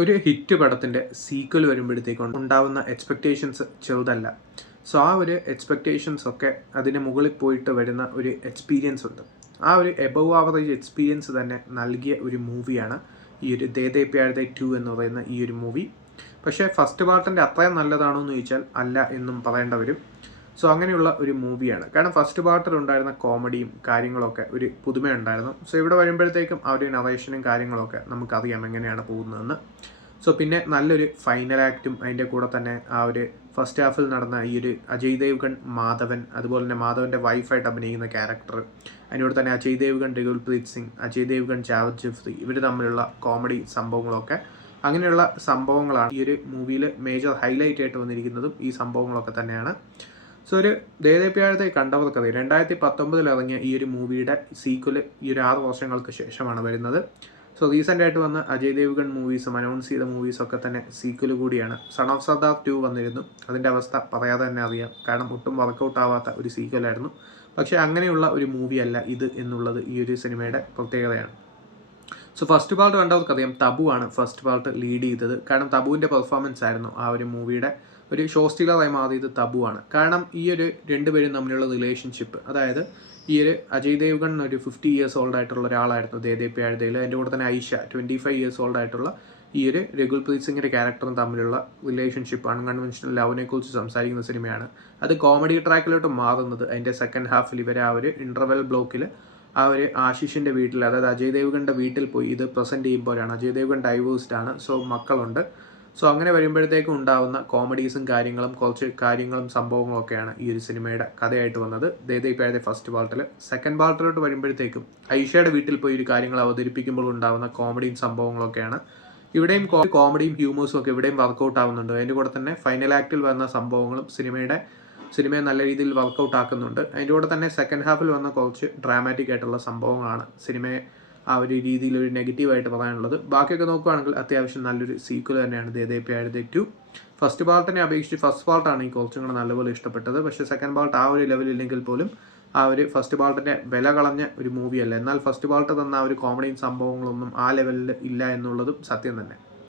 ഒരു ഹിറ്റ് പടത്തിൻ്റെ സീക്വൽ വരുമ്പോഴത്തേക്കും ഉണ്ടാവുന്ന എക്സ്പെക്റ്റേഷൻസ് ചെറുതല്ല. സോ ആ ഒരു എക്സ്പെക്റ്റേഷൻസ് ഒക്കെ അതിന് മുകളിൽ പോയിട്ട് വരുന്ന ഒരു എക്സ്പീരിയൻസ് ഉണ്ട്. ആ ഒരു എബവ് ആവറേജ് എക്സ്പീരിയൻസ് തന്നെ നൽകിയ ഒരു മൂവിയാണ് ഈ ഒരു ദേ ദേ പ്യാർ ദേ 2 എന്ന് പറയുന്ന ഈ ഒരു മൂവി. പക്ഷേ ഫസ്റ്റ് പാർട്ടിൻ്റെ അത്രയും നല്ലതാണോ എന്ന് ചോദിച്ചാൽ അല്ല എന്നും പറയേണ്ട വരും. സോ അങ്ങനെയുള്ള ഒരു മൂവിയാണ്. കാരണം ഫസ്റ്റ് പാർട്ടിലുണ്ടായിരുന്ന കോമഡിയും കാര്യങ്ങളൊക്കെ ഒരു പുതുമയുണ്ടായിരുന്നു. സോ ഇവിടെ വരുമ്പോഴത്തേക്കും ആ ഒരു നറേഷനും കാര്യങ്ങളൊക്കെ നമുക്കറിയാം എങ്ങനെയാണ് പോകുന്നതെന്ന്. സോ പിന്നെ നല്ലൊരു ഫൈനൽ ആക്റ്റും അതിൻ്റെ കൂടെ തന്നെ ആ ഒരു ഫസ്റ്റ് ഹാഫിൽ നടന്ന ഈ ഒരു അജയ് ദേവ്ഗൺ മാധവൻ, അതുപോലെ തന്നെ മാധവൻ്റെ വൈഫായിട്ട് അഭിനയിക്കുന്ന ക്യാരക്ടർ, അതിനോട് തന്നെ അജയ് ദേവ്ഗൺ രഘുൽപ്രീത് സിംഗ്, അജയ് ദേവ്ഗൺ ജാവദ് ജഫ്രി, ഇവർ തമ്മിലുള്ള കോമഡി സംഭവങ്ങളൊക്കെ, അങ്ങനെയുള്ള സംഭവങ്ങളാണ് ഈ ഒരു മൂവിയിൽ മേജർ ഹൈലൈറ്റ് ആയിട്ട് വന്നിരിക്കുന്നതും ഈ സംഭവങ്ങളൊക്കെ തന്നെയാണ്. സോ ഒരു ദേ ദേ പ്യാർ ദേ കണ്ടവർക്കറിയാം 2019 ഇറങ്ങിയ ഈ ഒരു മൂവിയുടെ സീക്വൽ ഈ ഒരു 6 വർഷങ്ങൾക്ക് ശേഷമാണ് വരുന്നത്. സോ റീസെൻ്റ് ആയിട്ട് വന്ന അജയ് ദേവ്ഗൺ മൂവീസും അനൗൺസ് ചെയ്ത മൂവീസൊക്കെ തന്നെ സീക്വൽ കൂടിയാണ്. സൺ ഓഫ് സർദാർ 2 വന്നിരുന്നു. അതിൻ്റെ അവസ്ഥ പറയാതെ തന്നെ അറിയാം. കാരണം ഒട്ടും വർക്കൗട്ട് ആവാത്ത ഒരു സീക്വലായിരുന്നു. പക്ഷേ അങ്ങനെയുള്ള ഒരു മൂവിയല്ല ഇത് എന്നുള്ളത് ഈ ഒരു സിനിമയുടെ പ്രത്യേകതയാണ്. സോ ഫസ്റ്റ് പാർട്ട് കണ്ടവർക്കറിയാം തബു ആണ് ഫസ്റ്റ് പാർട്ട് ലീഡ് ചെയ്തത്. കാരണം തബുവിൻ്റെ പെർഫോമൻസ് ആയിരുന്നു ആ ഒരു മൂവിയുടെ ഒരു ഷോ സ്റ്റീലറായി മാറിയത് തബു ആണ്. കാരണം ഈ ഒരു രണ്ടുപേരും തമ്മിലുള്ള റിലേഷൻഷിപ്പ്, അതായത് ഈ ഒരു അജയ് ദേവ്ഗൺ ഒരു 50 ഇയേഴ്സ് ഓൾഡ് ആയിട്ടുള്ള ഒരാളായിരുന്നു ദേ ദേ പ്യാർ ദേയിൽ. അതിൻ്റെ കൂടെ തന്നെ ഐഷ 25 ഇയേഴ്സ് ഓൾഡ് ആയിട്ടുള്ള ഈ ഒരു രഘുൽപ്രീത് സിംഗിൻ്റെ ക്യാരക്ടറും തമ്മിലുള്ള റിലേഷൻഷിപ്പ്, അൺകൺവെൻഷണൽ ലവിനെ കുറിച്ച് സംസാരിക്കുന്ന സിനിമയാണ്. അത് കോമഡി ട്രാക്കിലോട്ട് മാറുന്നത് അതിൻ്റെ സെക്കൻഡ് ഹാഫിൽ ഇവർ ആ ഒരു ഇൻ്റർവെൽ ബ്ലോക്കിൽ ആ ഒരു ആശിഷിൻ്റെ വീട്ടിൽ, അതായത് അജയ് ദേവ്ഗണിൻ്റെ വീട്ടിൽ പോയി ഇത് പ്രസൻറ്റ് ചെയ്യുമ്പോഴാണ്. അജയ് ദേവ്ഗൺ ഡൈവേഴ്സ്ഡ് ആണ്. സോ മക്കളുണ്ട്. സോ അങ്ങനെ വരുമ്പോഴത്തേക്കും ഉണ്ടാകുന്ന കോമഡീസും കാര്യങ്ങളും കുറച്ച് കാര്യങ്ങളും സംഭവങ്ങളൊക്കെയാണ് ഈ ഒരു സിനിമയുടെ കഥയായിട്ട് വന്നത് ദേ ദേ പ്യാർ ദേ ഫസ്റ്റ് പാർട്ടിൽ. സെക്കൻഡ് പാർട്ടിലോട്ട് വരുമ്പോഴത്തേക്കും ഐഷയുടെ വീട്ടിൽ പോയി ഒരു കാര്യങ്ങൾ അവതരിപ്പിക്കുമ്പോൾ ഉണ്ടാകുന്ന കോമഡിയും സംഭവങ്ങളൊക്കെയാണ്. ഇവിടെയും കോമഡിയും ഹ്യൂമേഴ്സും ഒക്കെ ഇവിടെയും വർക്കൗട്ട് ആവുന്നുണ്ട്. അതിൻ്റെ കൂടെ തന്നെ ഫൈനൽ ആക്റ്റിൽ വന്ന സംഭവങ്ങളും സിനിമയെ നല്ല രീതിയിൽ വർക്കൗട്ട് ആക്കുന്നുണ്ട്. അതിൻ്റെ കൂടെ തന്നെ സെക്കൻഡ് ഹാഫിൽ വന്ന കുറച്ച് ഡ്രാമാറ്റിക് ആയിട്ടുള്ള സംഭവങ്ങളാണ് സിനിമയെ ആ ഒരു രീതിയിൽ ഒരു നെഗറ്റീവായിട്ട് പറയാനുള്ളത്. ബാക്കിയൊക്കെ നോക്കുകയാണെങ്കിൽ അത്യാവശ്യം നല്ലൊരു സീക്വൽ തന്നെയാണ് ദേ ദേ പ്യാർ ദേ 2. ഫസ്റ്റ് പാർട്ടിനെ അപേക്ഷിച്ച് ഫസ്റ്റ് പാർട്ടാണ് എനിക്ക് കുറച്ചും കൂടെ നല്ലപോലെ ഇഷ്ടപ്പെട്ടത്. പക്ഷേ സെക്കൻഡ് പാർട്ട് ആ ഒരു ലെവലില്ലെങ്കിൽ പോലും ആ ഒരു ഫസ്റ്റ് പാർട്ടിൻ്റെ വില കളഞ്ഞ ഒരു മൂവിയല്ല. എന്നാൽ ഫസ്റ്റ് പാർട്ട് തന്ന ആ ഒരു കോമഡിയും സംഭവങ്ങളൊന്നും ആ ലെവലിൽ ഇല്ല എന്നുള്ളതും സത്യം തന്നെ.